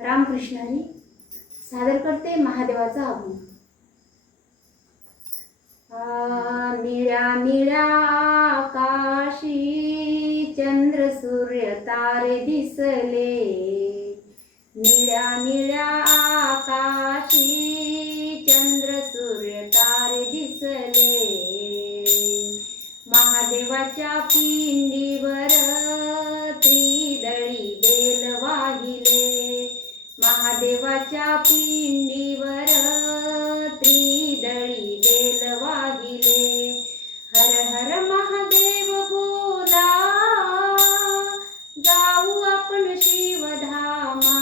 रामकृष्ण हरी सादर करते महादेवाचा अभंग। निळ्या निळ्या आकाशी चंद्र सूर्य तारे दिसले, निळ्या निळ्या आकाशी चंद्र सूर्य तारे दिसले, महादेवाच्या पिंडीवर त्रिदळी बेल वाहिले, महादेवाच्या पिंडीवर त्रिदळी बेल वाहिले, हर हर महादेव बोला जाऊ आपण शिवधामा,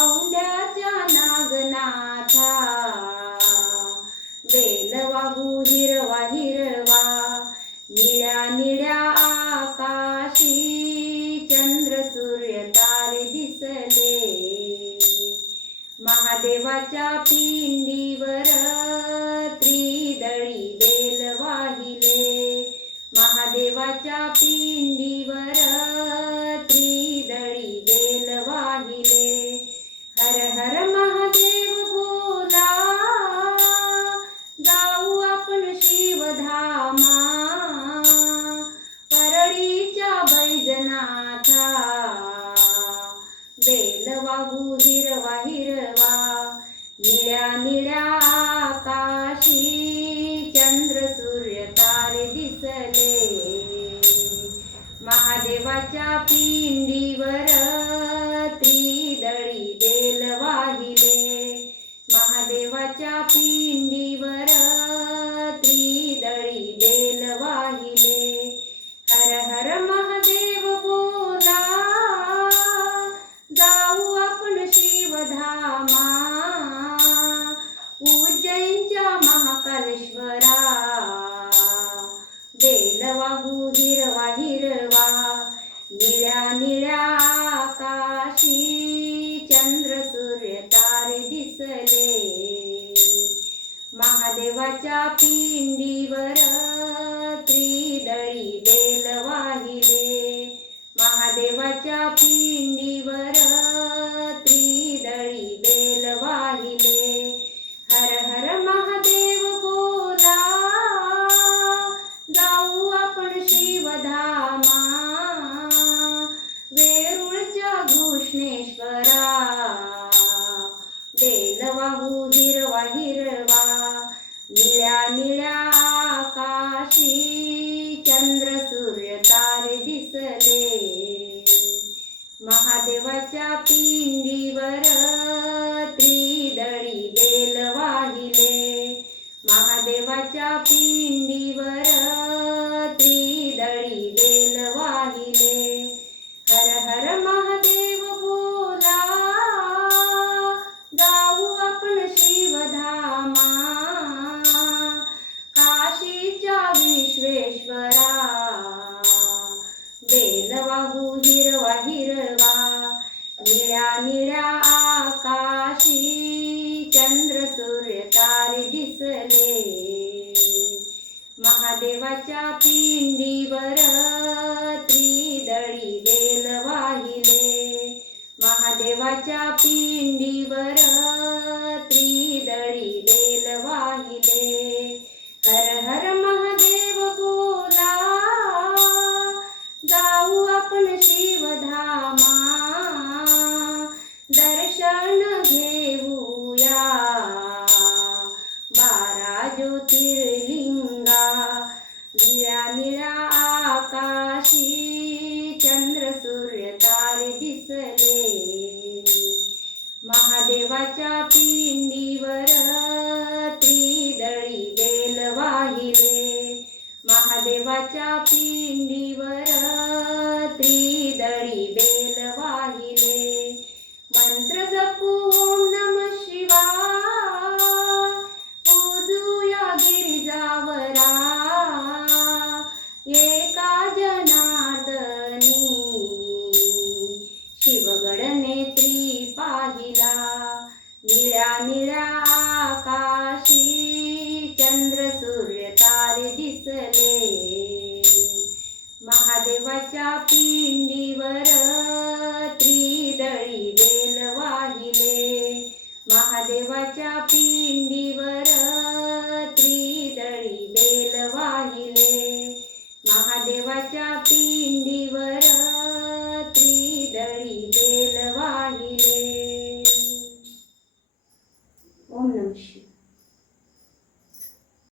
औंढ्याच्या नागनाथा बेल वाहू हिरवा हिरवा, निळ्या निळ्या आकाशी चंद्र सूर्य तारे दिसले, महादेवाच्या पिंडीवर त्रिदळी बेल वाहिले, महादेवाच्या पिंडीवर त्रिदळी बेल वाहिले, हर हर महादेव बोला जाऊ आपण शिवधामा, परळीच्या बैजनाथा बेल वाहू हिरवा हिरवा, निळ्या निळ्या आकाशी चंद्र सूर्य तारे दिसले, महादेवाच्या पिंडीवर त्रिदळी बेल वाहिले, महादेवाच्या पिंडीवर त्रिदळी बेल वाहिले, हर हर महादेव बोला जाऊ आपण शिवधामा, उज्जैनच्या महाकालेश्वरा बेल वाहू हिरवा हिरवा, निळ्या निळ्या आकाशी चंद्र सूर्य तारे दिसले, महादेवाच्या पिंडीवर त्रिदळी बेल वाहिले, महादेवाच्या पिंडीवर त्रिदळी बेल वाहिले, हर हर महादेव बोला जाऊ आपण शिवधामा, वेरूळच्या घृष्णेश्वरा बेल वाहू हिरवा हिरवा, निळ्या निळ्या आकाशी चंद्र सूर्य तारे दिसले, महादेवाच्या पिंडीवर त्रिदळी बेल वाहिले, महादेवाच्या पिंडीवर त्रिदळी बेल वाहिले, हर हर महादेव बोला जाऊ आपण शिवधामा, काशीच्या विश्वेश्वरा बेल वाहू हिरवा हिरवा, निळ्या निळ्या आकाशी चंद्र सूर्य तारे दिसले, महादेवाच्या पिंडीवर त्रिदळी बेल वाहिले, महादेवाच्या पिंडीवर त्रिदळी बेल वाहिले, हर हर महादेव बोला जाऊ आपण शिवधामा, दर्शन घेऊया 12 ज्योतिर्लिंगा, निळ्या निळ्या आकाशी चंद्र सूर्य तारे दिसले, महादेवाच्या पिंडीवर त्रिदळी बेल वाहिले, महादेवाच्या पिंडीवर त्रिदळी बेल वाहिले, मंत्र जपू ओम नमः शिवाय, पूजूया गिरिजावरा एका जनार्दनी, शिवगड नेत्री पाहिला, निळ्या निळ्या आकाशी चंद्र सूर्य तारे दिसले, महादेवाच्या पिंडीवर त्रिदळी महादेवाच्या पिंडीवर त्रिदळी बेल वाहिले. महादेवाच्या पिंडीवर त्रिदळी बेल वाहिले.